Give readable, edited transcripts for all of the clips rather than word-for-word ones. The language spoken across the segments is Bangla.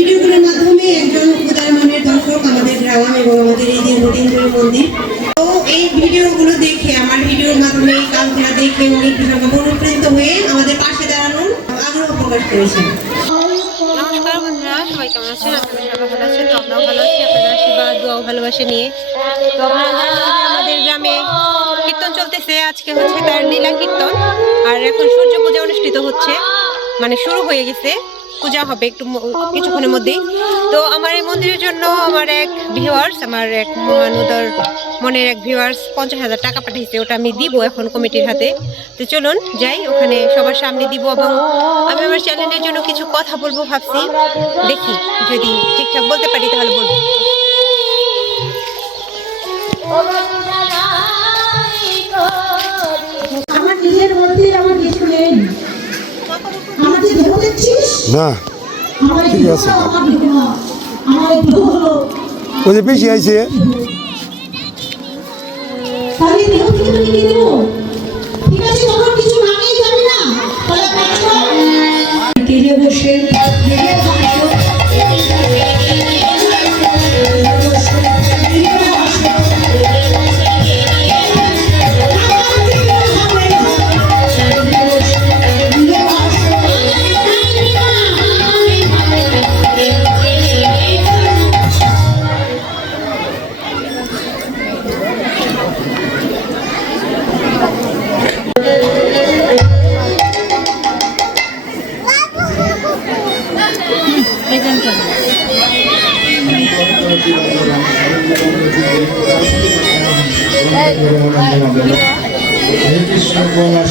ভিডিওগুলোর মাধ্যমে একজন উদার মনের দর্শক আমাদের গ্রাম এবং আমাদের এই দীর্ঘদিন ধরে মন্দির, তো এই ভিডিওগুলো দেখে আমার ভিডিওর মাধ্যমে এই কাজগুলো দেখে উনি ভীষণ অনুপ্রাণিত হয়ে আমাদের পাশে দাঁড়ানোর আগ্রহ প্রকাশ করেছেন। নমস্কার বন্ধুরা, সবাই কেমন আছেন? আপনাদের সবাই ভালো আছেন? তো আমরাও ভালো আছি, আপনাদের আশীর্বাদ দোয়া ভালোবাসা নিয়ে। তো আপনারা জানেন আমাদের গ্রামে কীর্তন চলতেছে, আজকে হচ্ছে তার লীলা কীর্তন, আর এখন সূর্য পূজা অনুষ্ঠিত হচ্ছে, মানে শুরু হয়ে গেছে, পূজা হবে একটু কিছুক্ষণের মধ্যেই। তো আমার এই মন্দিরের জন্য আমার এক ভিউয়ার্স, আমার এক মহানুদর মনের এক ভিউয়ার্স 50,000 টাকা পাঠিয়েছে, ওটা আমি দিব এখন কমিটির হাতে। তো চলুন যাই, ওখানে সবার সামনে দিব এবং আমি আমার চ্যানেলের জন্য কিছু কথা বলবো ভাবছি, দেখি যদি ঠিকঠাক বলতে পারি তাহলে বলবো। আমার নিজের মধ্যে আমার কিছু নেই, আমার যে দেহ দেখছিস না ঠিক আছে, আমার হলো ওই যে বেশি আইছে তাহলে দেহ থেকে তুমি কি দেবো? ঠিক আছে, তখন কিছু নামেই যাবে না, তাহলে তীরে বসে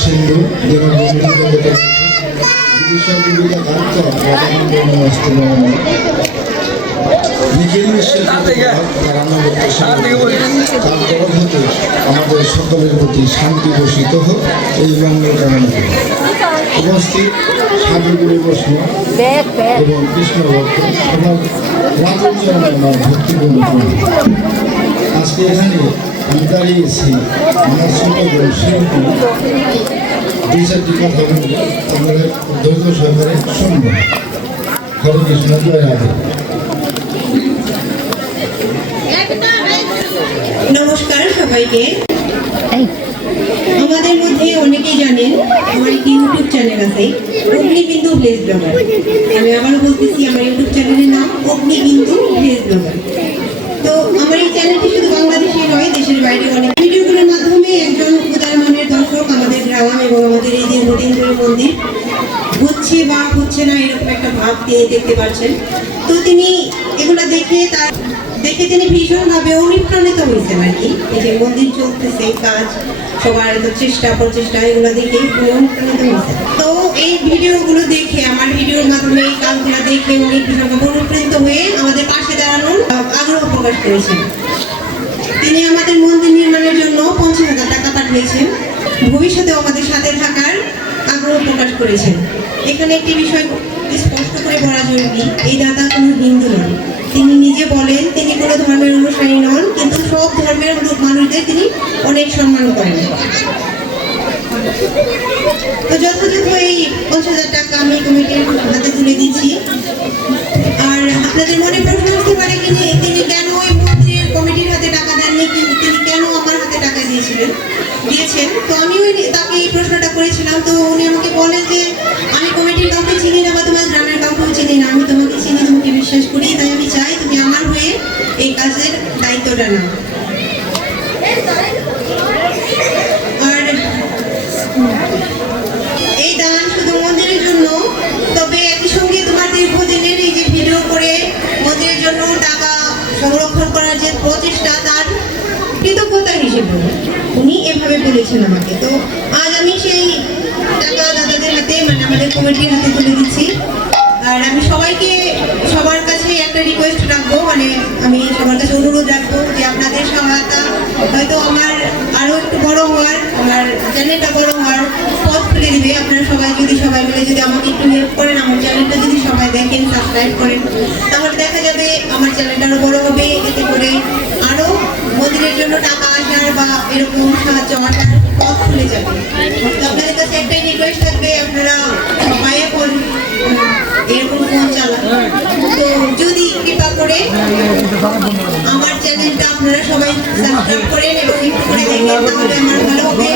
সিন্ধু আমাদের সকলের প্রতি শান্তি বর্ষিত হোক এই মঙ্গল কামনা করি। উপস্থিত সাধুগুরু বৈষ্ণব এবং কৃষ্ণ ভক্ত আমার ভক্তিপূর্ণ আজকে এখানে আমি দাঁড়িয়েছি আমার ছোট শিল্পী দুই চারটি কথা বলবো, আপনারা ধৈর্য সহকারে শুনবেন। হরে কৃষ্ণ, জয় রাধে। নমস্কার সবাইকে। আমাদের মধ্যে অনেকেই জানেন আমার একটি ইউটিউব চ্যানেল আছে, অগ্নিবিন্দু ভিলেজ ব্লগার। আমি আবারও বলতেছি, আমার ইউটিউব চ্যানেলের নাম অগ্নিবিন্দু ভিলেজ ব্লগার। তো আমার এই চ্যানেলটি শুধু বাংলাদেশে নয়, দেশের বাইরে অনেক ভিডিওগুলোর মাধ্যমে একজন উদার মনের দর্শক আমাদের গ্রাম এবং আমাদের এই দীর্ঘদিন ধরে মন্দির হচ্ছে বা হচ্ছে না এরকম একটা ভাব দিয়ে দেখতে পাচ্ছেন। তো তিনি এগুলো দেখে তিনি ভীষণভাবে অনুপ্রাণিত হয়েছেন আর কি। এই যে মন্দির চলতেছে, কাজ সবার চেষ্টা প্রচেষ্টা, এগুলো দেখে অনুপ্রাণিত হয়েছেন। তো এই ভিডিওগুলো দেখে আমার ভিডিওর মাধ্যমে এই কাজগুলো দেখে উনি ভীষণ অনুপ্রাণিত হয়ে আমাদের পাশে দাঁড়ানোর আগ্রহ প্রকাশ করেছেন। তিনি আমাদের মন্দির নির্মাণের জন্য 50,000 টাকা পাঠিয়েছেন, ভবিষ্যতে আমাদের সাথে থাকার আগ্রহ প্রকাশ করেছেন। এখানে একটি বিষয় স্পষ্ট করে বলা জরুরি, এই দাদা কোনো হিন্দু নন। তিনি নিজে বলেন তিনি কোনো ধর্মের অনুসারী নন, কিন্তু সব ধর্মের মানুষদের তিনি অনেক সম্মান করেন। তো যথাযথ এই 50,000 টাকা আমি কমিটির হাতে তুলে দিচ্ছি। আর আপনাদের মনে প্রশ্ন আসতে পারে তিনি কেন ওই মন্দিরের কমিটির হাতে টাকা দেননি, কিন্তু তিনি কেন আমার হাতে টাকা দিয়েছেন। তো আমি তাকে এই প্রশ্নটা করেছিলাম। তো উনি আমাকে বলেন যে আমি কমিটির কাউকে চিনি না বা তোমার গ্রামের কাউকেও চিনি না, আমি তোমাকে চিনি, তোমাকে বিশ্বাস করি, তাই আমি চাই তুমি আমার হয়ে এই কাজের দায়িত্বটা নাও। আর এই দান শুধু মন্দিরের জন্য, তবে একই সঙ্গে তোমার দীর্ঘদিনের এই যে ভিডিও করে মন্দিরের জন্য টাকা সংরক্ষণ করার যে প্রচেষ্টা, তার কৃতজ্ঞতা হিসেবে উনি এভাবে বলেছেন আমাকে। তো আজ আমি সেই টাকা দাদাদের হাতে, মানে আমাদের কমিটির হাতে তুলে দিচ্ছি। আর আমি সবার কাছে একটা রিকোয়েস্ট রাখবো, মানে আমি সবার কাছে অনুরোধ রাখবো যে আপনাদের সহায়তা হয়তো আমার আরও একটু বড় হওয়ার, আমার চ্যানেলটা বড় হওয়ার পথ খুলে দেবে। আপনারা সবাই মিলে যদি আমাকে একটু হেল্প করেন, আমার চ্যানেলটা যদি সবাই দেখেন, সাবস্ক্রাইব করেন, তাহলে দেখা যাবে আমার চ্যানেলটা আরও বড় হবে। এতে করে আরও মন্দিরের জন্য টাকা আসার বা এরকম সাহায্য আসার পথ খুলে যাবে। তো আপনাদের কাছে একটাই রিকোয়েস্ট থাকবে, আপনারা সবাই এখন এরকম ফোন চালান, তো যদি কৃপা করে আমার চ্যানেলটা আপনারা সবাই সাবস্ক্রাইব করেন এবং একটু করে দেখেন, তাহলে আমার ভালো হবে।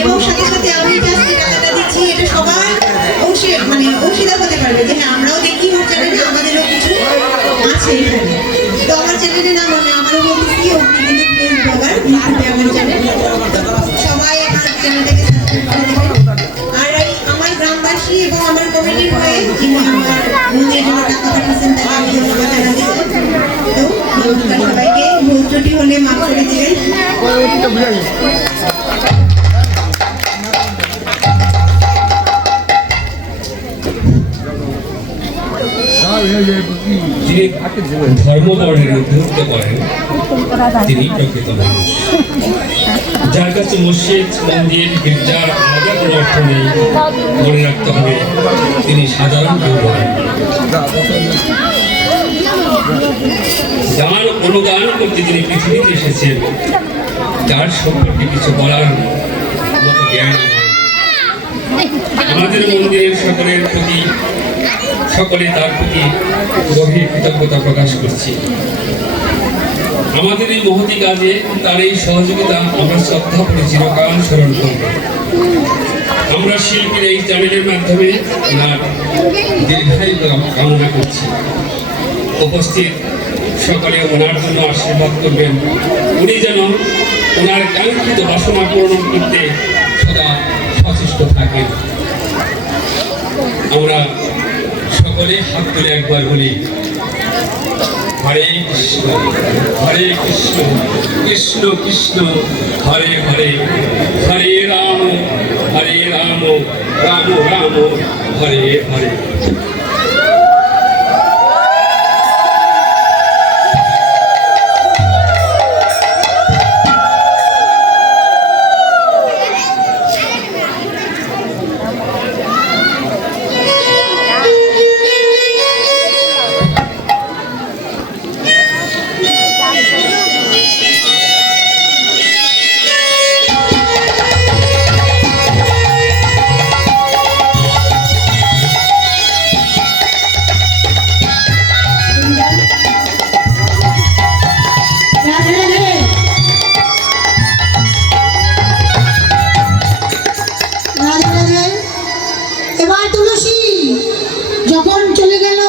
এবং সাথে সাথে আমি যে আজকে টাকাটা দিচ্ছি, এটা সবার অংশীদার হতে পারবে যে হ্যাঁ আমরাও দেখি ওর চ্যানেলে, আমাদেরও কিছু আছে এখানে। তো আমার চ্যানেলের নাম আমি আবারও বলতেছি অগ্নিবিন্দু প্লেস ব্লগার, ইউটিউবে আমার চ্যানেল। সবাই আমার চ্যানেলটাকে সাবস্ক্রাইব করে দেবেন। আর এই আমার গ্রামবাসী এবং আমার কমিটির হয়ে যিনি আমার মন্দিরের জন্য টাকা পাঠিয়েছেন তাকে আমি ধন্যবাদ জানাচ্ছি। তো নমস্কার সবাইকে, ভুল ত্রুটি হলে মাফ করে দিবেন। যিনি ধর্মবর্ণের উদ্ধৃত করেন তিনি প্রকৃত মানুষ। যার কাছে মসজিদ, মন্দির, গির্জার আলাদা কোনো অর্থ নেই, মনে রাখতে হবে তিনি সাধারণ কেউ নয়। যার অনুদান করতে তিনি পৃথিবীতে এসেছেন, তার সম্পর্কে কিছু বলার মতো জ্ঞান আমাদের মন্দিরের সকলে তার প্রতি গভীর কৃতজ্ঞতা প্রকাশ করছি। আমাদের এই মহতি কাজে তার এই সহযোগিতা আমরা শ্রদ্ধা করে চিরকাল স্মরণ করব। আমরা শিল্পীর এই চ্যানেলের মাধ্যমে ওনার দীর্ঘায়ু কামনা করছি। উপস্থিত সকলে ওনার জন্য আশীর্বাদ করবেন, উনি যেন ওনার কাঙ্ক্ষিত বাসনা পূরণ করতে সদা সচেষ্ট থাকেন। আমরা সকলে হাত তুলে একবার বলি, হরে কৃষ্ণ হরে কৃষ্ণ কৃষ্ণ কৃষ্ণ হরে হরে, হরে রাম রাম রাম হরে হরে। এবার তুলসী যখন চলে গেল,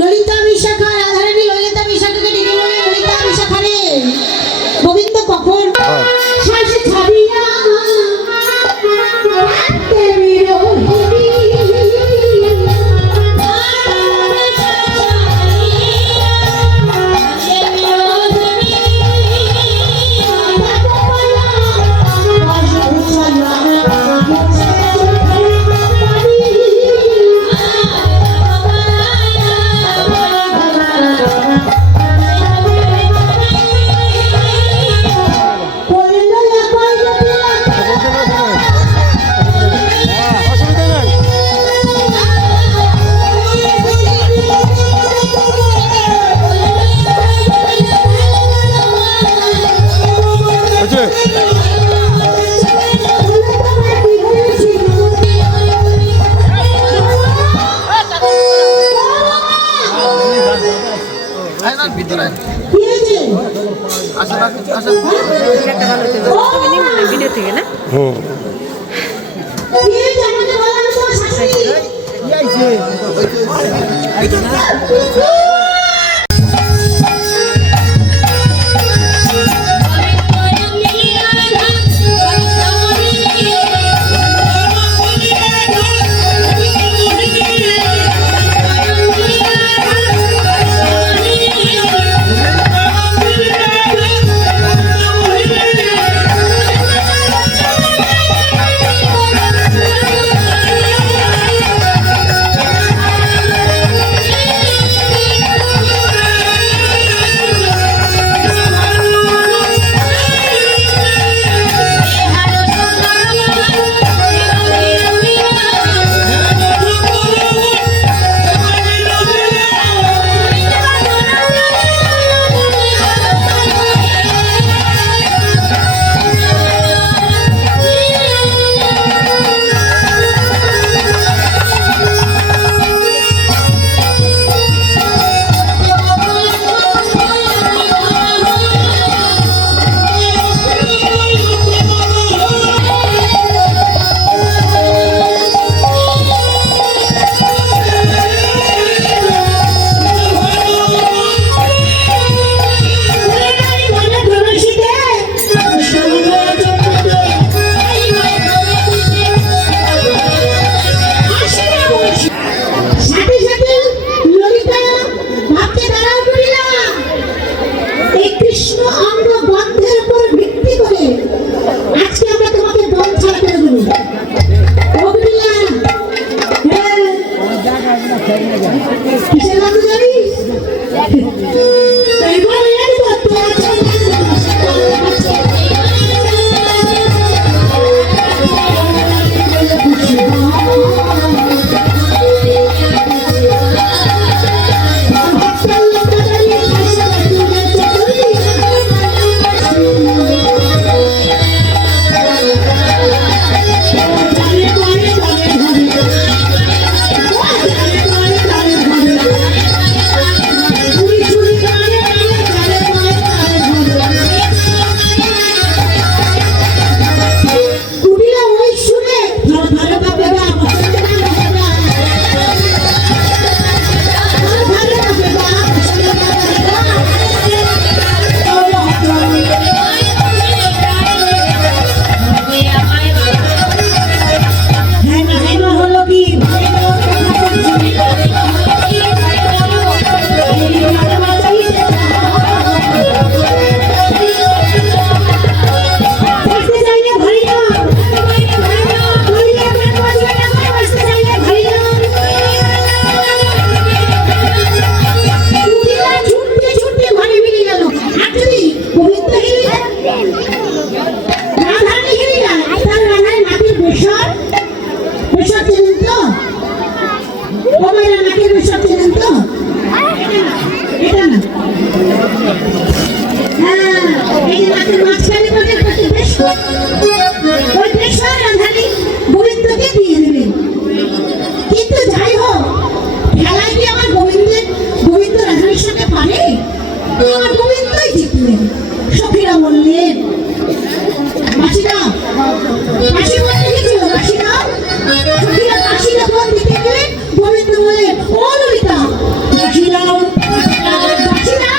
ললিতা বিশাখা রাধারানী ললিতা বিশাখাকে ডেকে বলে, ললিতা বিশাখা রে, গোবিন্দ কখন শ্বাসে ছাড়িয়া দেবীর ভিডিও থেকে না আমার গোবিন্দই জিতলেন। সখীরা বললেন, মাসিরা, মাসি বলতে কি ছিল মাসিরা? সখীরা মাসিরা ফোন দিতে গেলেন, গোবিন্দ বললেন, ও ললিতা, মাসিরা, মাসিরা,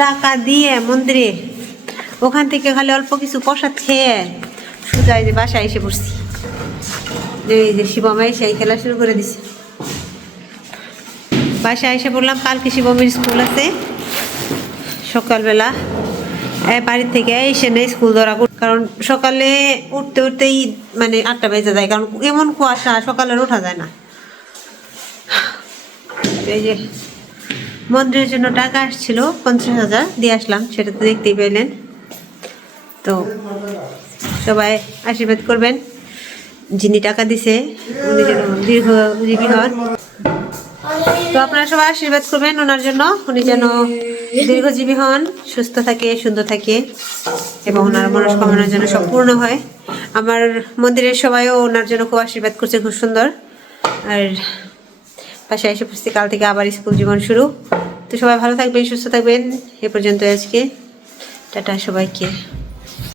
টাকা দিয়ে মন্দিরে, ওখান থেকে খালি অল্প কিছু প্রসাদ খেয়ে সোজা এই যে বাসায় এসে পড়ছি। এই যে শিবমা এসে খেলা শুরু করে দিছে। বাসায় এসে বললাম কালকে শিবমের স্কুল আছে সকালবেলা, বাড়ির থেকে এসে নেই স্কুল ধরা, কারণ সকালে উঠতে উঠতেই মানে 8টা বেজে যায়, কারণ এমন কুয়াশা সকালে ওঠা যায় না। এই যে মন্দিরের জন্য টাকা আসছিল 50,000 দিয়ে আসলাম, সেটা তো দেখতেই পেলেন। তো সবাই আশীর্বাদ করবেন, যিনি টাকা দিছে উনি যেন দীর্ঘজীবী হন। তো আপনারা সবাই আশীর্বাদ করবেন ওনার জন্য, উনি যেন দীর্ঘজীবী হন, সুস্থ থাকে, সুন্দর থাকে এবং ওনার মনস্কামনার জন্য সব পূর্ণ হয়। আমার মন্দিরের সবাইও ওনার জন্য খুব আশীর্বাদ করছে, খুব সুন্দর। আর পাশে এসে পড়ছি, কাল থেকে আবার স্কুল জীবন শুরু। তো সবাই ভালো থাকবেন, সুস্থ থাকবেন। এ পর্যন্ত আজকে টাটা সবাইকে।